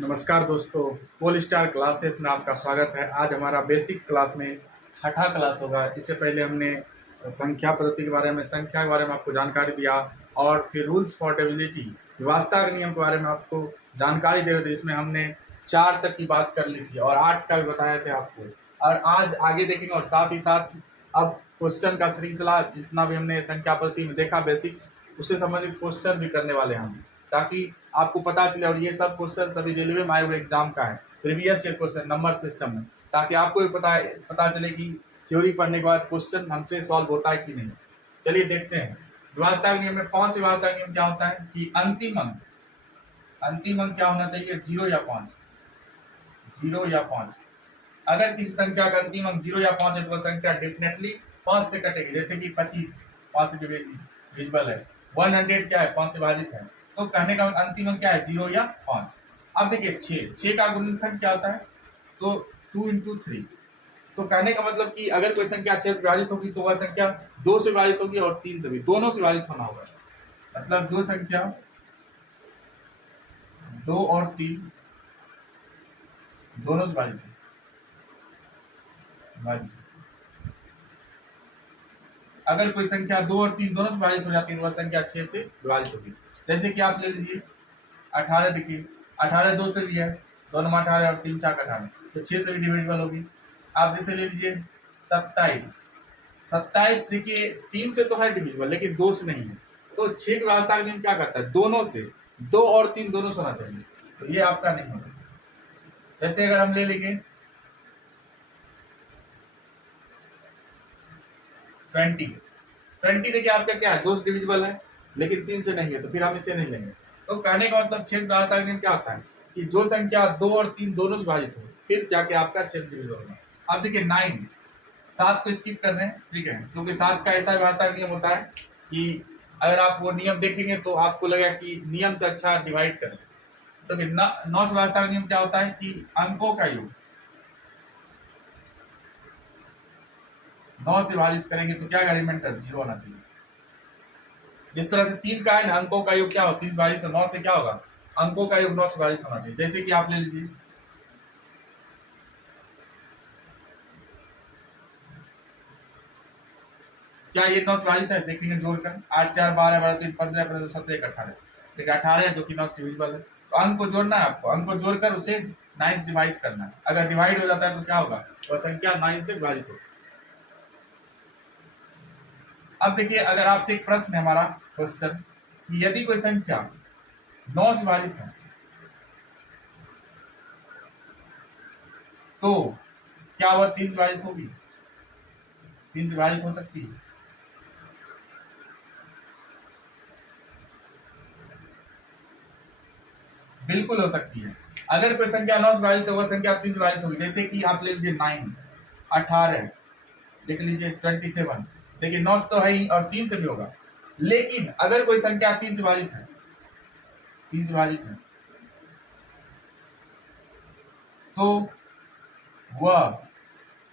नमस्कार दोस्तों, pole star classes में आपका स्वागत है। आज हमारा बेसिक क्लास में छठा क्लास होगा। इससे पहले हमने संख्या पद्धति संख्या के बारे में आपको जानकारी दिया और फिर रूल्स फॉर टेबिलिटी विवास्ता के नियम के बारे में आपको जानकारी दे रहे थे। इसमें हमने 4 तक की बात कर ली थी और 8 का भी बताए थे आपको। और आज आगे देखेंगे और साथ ही साथ अब क्वेश्चन का श्रृंखला जितना भी हमने संख्या पद्धति में देखा बेसिक, उससे संबंधित क्वेश्चन भी करने वाले हैं हम, ताकि आपको पता चले। और ये सब क्वेश्चन सभी रेलवे में आए हुए एग्जाम का है, previous year question number system में, ताकि आपको भी पता चले कि थ्योरी पढ़ने के बाद क्वेश्चन हमसे सॉल्व होता है कि नहीं। चलिए देखते हैं। विभाज्यता के नियम में कौन सी विभाज्यता नियम क्या होता है कि अंतिम अंक क्या होना चाहिए, 0 या 5। 0 या 5। अगर किसी संख्या का अंतिम अंक 0 या 5 है तो वह संख्या डेफिनेटली 5 से कटेगी। जैसे कि 25 5 से डिविजिबल है, 100 क्या है, 5 से विभाजित है। तो कहने का अंतिम अंक क्या है, 0 या 5। अब देखिए 6 का गुणनखंड क्या होता है, तो 2 इंटू 3। तो कहने का मतलब कि अगर कोई संख्या 6 से विभाजित होगी तो वह संख्या 2 से विभाजित होगी और 3 से भी, दोनों से विभाजित होना होगा। मतलब जो संख्या 2 और 3 दोनों से विभाजित है, अगर कोई संख्या 2 और 3 दोनों से विभाजित हो जाती है तो वह संख्या 6 से विभाजित होगी। जैसे कि आप ले लीजिए 18, देखिए 18 2 से भी है, दोनों में 18 और 3 4 18, तो 6 से भी डिविजिबल होगी। आप जैसे ले लीजिए 27, देखिए 3 से तो है डिविजिबल लेकिन 2 से नहीं है। तो 6 की विभाज्यता का नियम क्या करता है, दोनों से, 2 और 3 दोनों से होना चाहिए, तो ये आपका नहीं होगा। जैसे अगर हम ले लेंगे 20 देखिए आपका क्या है, 2 से डिविजिबल है लेकिन 3 से नहीं है, तो फिर हम इसे नहीं लेंगे। तो कहने का मतलब 6 की विभाज्यता का नियम क्या होता है कि जो संख्या 2 और 3 दोनों से विभाजित हो फिर जाके आपका 6 से डिविजिबल होगा। अब देखिए 9, 7 को स्किप कर रहे हैं, ठीक है, क्योंकि 7 का ऐसा विभाज्यता नियम होता है कि अगर आप वो नियम देखेंगे तो आपको लगेगा कि नियम से अच्छा डिवाइड करें। तो 9 से विभाज्यता का नियम क्या होता है कि अंकों का योग 9 से विभाजित करेंगे तो क्या रिमाइंडर 0 होना चाहिए। जिस तरह से 3 का है ना, अंकों का योग क्या होगा, 3 विभाजित तो 9 से क्या होगा, अंकों का योग 9 से विभाजित होना चाहिए। जैसे कि आप ले लीजिए क्या ये 9 से विभाजित है, देखेंगे जोड़कर 8 4 12 12 3 15 15 17 18, देखिए 18 है जो कि 9 से डिविजिबल है। तो अंक को जोड़ना है आपको, अंक को जोड़कर उसे 9 से डिवाइड करना है। अगर डिवाइड हो जाता है तो क्या होगा, वह संख्या 9 से विभाजित होगी। अब देखिए अगर आपसे एक प्रश्न है हमारा क्वेश्चन कि यदि कोई संख्या 9 से विभाजित है तो क्या वह 3 से विभाजित होगी, 3 से विभाजित हो सकती है। बिल्कुल हो सकती है। अगर कोई संख्या 9 से विभाजित है वह संख्या 3 से विभाजित होगी। जैसे कि आप ले लीजिए 9, 18, लिख लीजिए 27, देखिए 9 से तो है ही और 3 से भी होगा। लेकिन अगर कोई संख्या 3 से विभाजित है, 3 से विभाजित है, तो वह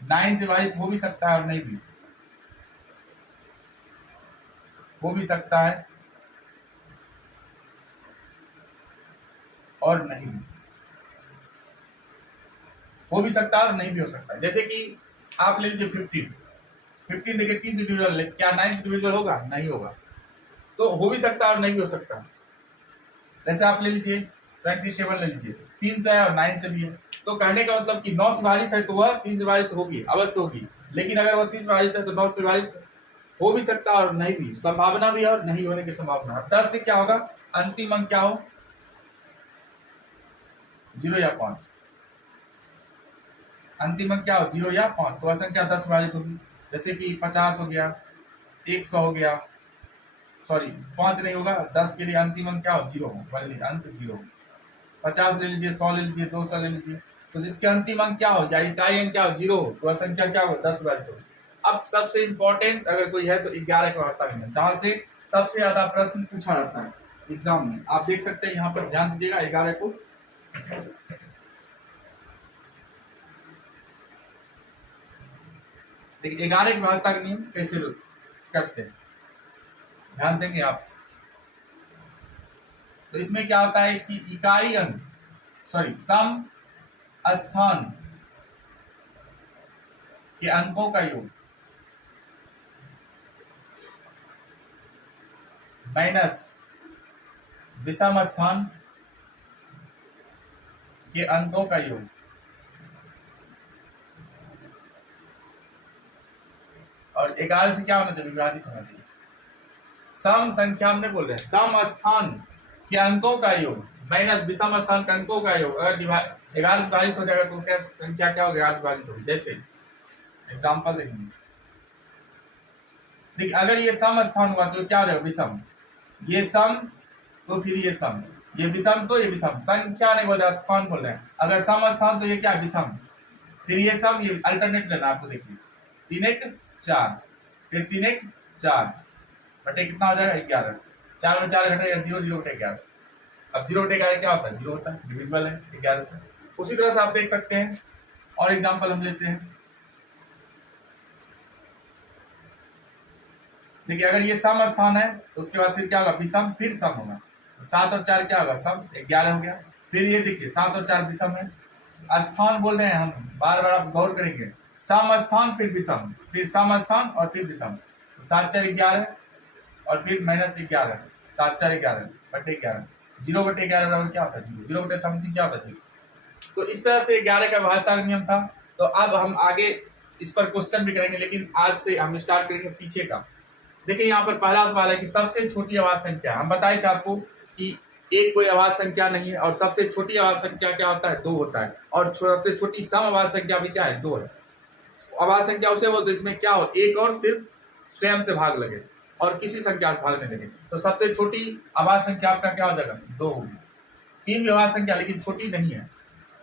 9 से विभाजित हो भी सकता है और नहीं भी हो भी सकता है और नहीं भी हो भी सकता है और नहीं भी हो सकता है। जैसे कि आप ले लीजिए 15 देखिए 3 से डिविजिबल, क्या 9 से डिविजिबल होगा, नहीं होगा। तो हो भी सकता है और नहीं भी हो सकता। जैसे आप ले लीजिए 27 ले लीजिए, 3 से है और 9 से भी है। तो कहने का मतलब कि 9 से विभाजित है तो वह 3 से विभाजित होगी, अवश्य होगी। लेकिन अगर वह 3 से विभाजित है तो 9 से विभाजित हो भी सकता है और नहीं भी, संभावना भी है और नहीं होने की संभावना। 10 से क्या होगा, अंतिम अंक क्या हो, 0 या 5। अंतिम अंक क्या हो, 0 या 5, तो वह संख्या 10 से विभाजित होगी। जैसे कि 50 हो गया, 100 हो गया, सॉरी 5 नहीं होगा, 10 के लिए अंतिम अंक क्या हो, 0 हो, वही अंक 0। 50 ले लीजिए, 100 ले लीजिए, 200 ले लीजिए, तो जिसके अंतिम अंक क्या हो या इकाई अंक क्या हो, 0 हो, तो वह संख्या क्या हो, 10 विभाजित हो। अब सबसे इंपॉर्टेंट अगर कोई है तो 11 की विभाज्यता नियम, जहां से सबसे ज्यादा प्रश्न पूछा जाता है एग्जाम में। आप देख सकते हैं यहाँ पर, ध्यान दीजिएगा 11 को। देखिए 11 की विभाज्यता का नियम कैसे करते हैं, ध्यान देंगे आप। तो इसमें क्या होता है कि इकाई अंक सम स्थान के अंकों का योग माइनस विषम स्थान के अंकों का योग और 11 से क्या होना चाहिए, विभाजित होना चाहिए। सम संख्या हमने बोल रहे हैं सम स्थान के अंकों का योग माइनस विषम स्थान के अंकों का योग, अगर 11 से विभाजित हो जाएगा तो क्या संख्या क्या होगी, 11 से विभाजित होगी। जैसे एग्जाम्पल देखेंगे, देखिए अगर ये सम स्थान हुआ तो क्या हो जाएगा, विषम, ये सम तो फिर ये सम, ये विषम तो ये विषम, संख्या नहीं बोल रहे स्थान बोल रहे हैं। अगर सम स्थान तो ये क्या विषम, फिर ये सम, ये अल्टरनेट लेना आपको। देखिए 3 1 4, फिर 3 1 4 बटे कितना हो जाएगा 11, 4 में 4 घटेगा 0, 0 बटे 11। अब 0 बटे 11 क्या होता है, 0 होता है, डिविजिबल है 11 से। उसी तरह से आप देख सकते हैं और एग्जाम्पल हम लेते हैं। देखिए अगर ये सम स्थान है तो उसके बाद फिर क्या होगा, विषम फिर सम होगा। 7 और 4 क्या होगा, सम, 11 हो गया। फिर ये देखिए 7 और 4 विषम है, स्थान बोल रहे हैं हम, बार बार आप गौर करेंगे, सम स्थान फिर विषम, फिर सम स्थान और फिर विषम। 7 4 11 और फिर माइनस 11, 7 4 11 बटे 11, 0 बटे 11 बराबर क्या होता है, 0, 0 बटे समथिंग क्या होता है, 0। तो इस तरह से 11 का भाजता नियम था। तो अब हम आगे इस पर क्वेश्चन भी करेंगे, लेकिन आज से हम स्टार्ट करेंगे पीछे का। देखिए यहाँ पर पहला सवाल है कि सबसे छोटी आवाज संख्या, हम बताए थे आपको कि एक कोई आवाज संख्या नहीं है और सबसे छोटी आवाज संख्या क्या होता है, 2 होता है, और सबसे छोटी सम आवाज संख्या भी क्या है, 2 है। आवाज संख्या उसे बोलते हैं इसमें क्या हो, एक और सिर्फ स्वयं से भाग लगे और किसी संख्या से भाग नहीं लगे। तो सबसे छोटी आवाज संख्या आपका क्या हो जाएगा, 2 होगी। 3 भी आवाज संख्या लेकिन छोटी नहीं है।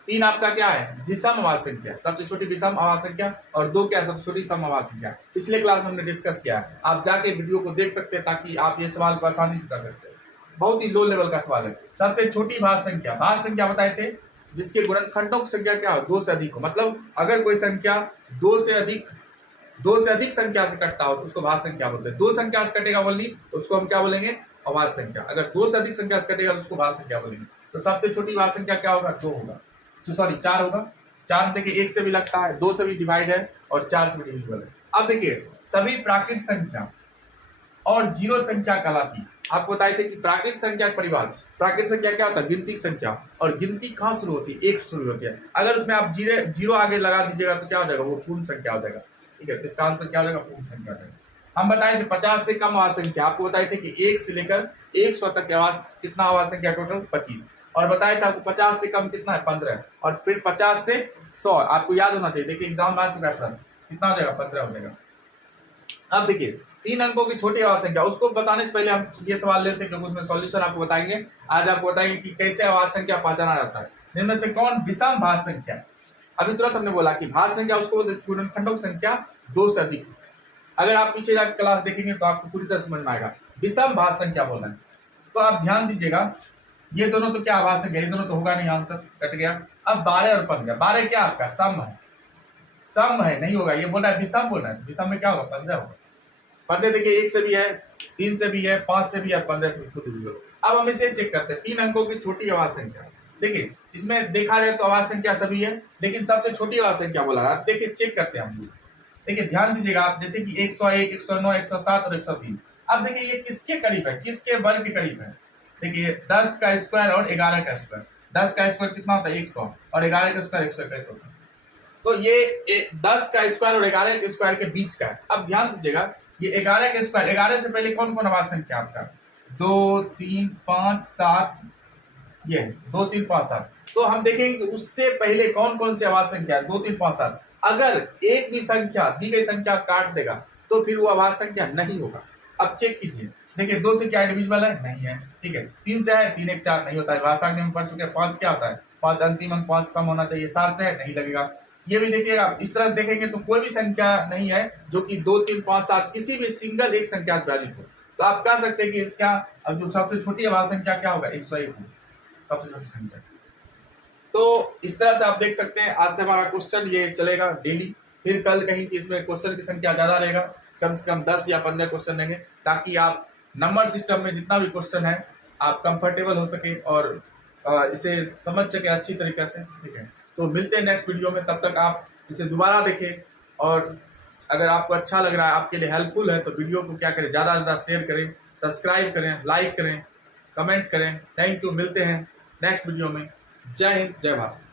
3 आपका क्या है, विषम आवाज संख्या, सबसे छोटी विषम आवाज संख्या, और 2 क्या है, सबसे छोटी सम आवाज संख्या। पिछले क्लास में हमने डिस्कस किया है, आप जाके वीडियो को देख सकते हैं ताकि आप ये सवाल को आसानी से कर सकते हैं। बहुत ही लो लेवल का सवाल है। सबसे छोटी भाज संख्या बताए थे जिसके गुणनखंडों की संख्या क्या हो, 2 से अधिक हो। मतलब अगर कोई संख्या 2 से अधिक संख्या से कटता हो तो उसको भाज संख्या बोलते हैं। 2 संख्या से कटेगा बोली तो उसको हम क्या बोलेंगे, अभाज्य संख्या। अगर 2 से अधिक संख्या से कटेगा तो उसको भाज संख्या बोलेंगे। तो सबसे छोटी भाज संख्या क्या होगा, 2 होगा, सॉरी 4 होगा। 4 देखिए 1 से भी लगता है, 2 से भी डिवाइड है और 4 से भी डिविजिबल है। अब देखिए सभी प्राकृत संख्या और जीरो संख्या कहलाती। आपको बताए थे कि प्राकृत संख्या का परिवार, प्राकृत संख्या क्या होता है, गिनती संख्या, और गिनती कहाँ शुरू होती है, 1 से शुरू होती है। अगर उसमें आप जीरो आगे लगा दीजिएगा तो क्या हो जाएगा, वो पूर्ण संख्या हो जाएगा। ठीक है, इसका आंसर क्या हो जाएगा, पूर्ण संख्या हो जाएगा। हम बताए थे 50 से कम आवाज संख्या, आपको बताए थे कि 1 से लेकर 100 तक की आवाज, कितना आवाज संख्या टोटल 25, और बताया था आपको 50 से कम कितना है, 15, और फिर 50 से 100 आपको याद होना चाहिए। देखिए एग्जाम में रेफरेंस कितना हो जाएगा, 15 हो जाएगा। अब देखिए 3 अंकों की छोटी आवाज संख्या, उसको बताने से पहले हम ये सवाल लेते हैं क्योंकि उसमें सॉल्यूशन आपको बताएंगे। आज आपको बताएंगे कि कैसे आवाज संख्या पहचाना जाता है। इनमें से कौन विषम भाज संख्या, अभी तुरंत हमने बोला कि भाज संख्या उसको बोलते हैं गुणनखंडों की संख्या 2 से अधिक। अगर आप पीछे जाकर क्लास देखेंगे तो आपको पूरी तरह समझ में आएगा। विषम भाज संख्या बोलना है तो आप ध्यान दीजिएगा, ये दोनों तो क्या आवाज संख्या, ये दोनों तो होगा नहीं, आंसर कट गया। अब 12 और 15, 12 क्या आपका सम है, सम है, नहीं होगा, ये बोल रहा है विषम बोल रहा है, विषम में क्या होगा, 15 होगा। 15 देखिए 1 से भी है, 3 से भी है, 5 से भी है, 15 से भी। अब हम इसे चेक करते हैं, 3 अंकों की छोटी आवाज संख्या। देखिए इसमें देखा जाए तो आवाज संख्या सभी है, लेकिन सबसे छोटी आवाज संख्या बोला रहा है। देखिए चेक करते हैं हम। देखिए ध्यान दीजिएगा आप, जैसे कि 101, 109, 107 और 103। अब देखिए ये किसके करीब है, किसके वर्ग के करीब है। देखिए 10 का स्क्वायर और 11 का स्क्वायर, 10 का स्क्वायर कितना होता है, 100, और 11 का स्क्वायर 121 होता है। तो ये 10 का स्क्वायर और 11 के स्क्वायर के बीच का है। अब ध्यान दीजिएगा, ये 11 के स्क्वायर, 11 से पहले कौन कौन आवाज संख्या आपका, 2 3 5 7, ये 2 3 5 7। तो हम देखेंगे कि उससे पहले कौन कौन सी आवाज संख्या है, 2 3 5 7। अगर एक भी संख्या दी गई संख्या काट देगा तो फिर वो आवाज संख्या नहीं होगा। अब चेक कीजिए, देखिए 2 से क्या डिविजिबल है, नहीं है। ठीक है, 3 से है, 3 1 4 नहीं होता है, भाजक नियम पढ़ चुके हैं। 5 क्या होता है, 5 अंतिम अंक, 5 सम होना चाहिए। 7 से है, नहीं लगेगा। ये भी देखिएगा, इस तरह देखेंगे तो कोई भी संख्या नहीं है जो कि 2 3 5 7 किसी भी सिंगल एक संख्या विभाजित हो। तो आप कह सकते हैं कि इसका अब जो सबसे छोटी आवाज संख्या क्या होगा, 101 होगी, सबसे छोटी संख्या। तो इस तरह से आप देख सकते हैं, आज से हमारा क्वेश्चन ये चलेगा डेली। फिर कल कहीं इसमें क्वेश्चन की संख्या ज्यादा रहेगा, कम से कम 10 या 15 क्वेश्चन लेंगे, ताकि आप नंबर सिस्टम में जितना भी क्वेश्चन है आप कंफर्टेबल हो सके और इसे समझ सके अच्छी तरीके से, ठीक है। तो मिलते हैं नेक्स्ट वीडियो में, तब तक आप इसे दोबारा देखें, और अगर आपको अच्छा लग रहा है, आपके लिए हेल्पफुल है, तो वीडियो को क्या करें, ज़्यादा से ज़्यादा शेयर करें, सब्सक्राइब करें, लाइक करें, कमेंट करें। थैंक यू, मिलते हैं नेक्स्ट वीडियो में। जय हिंद, जय भारत।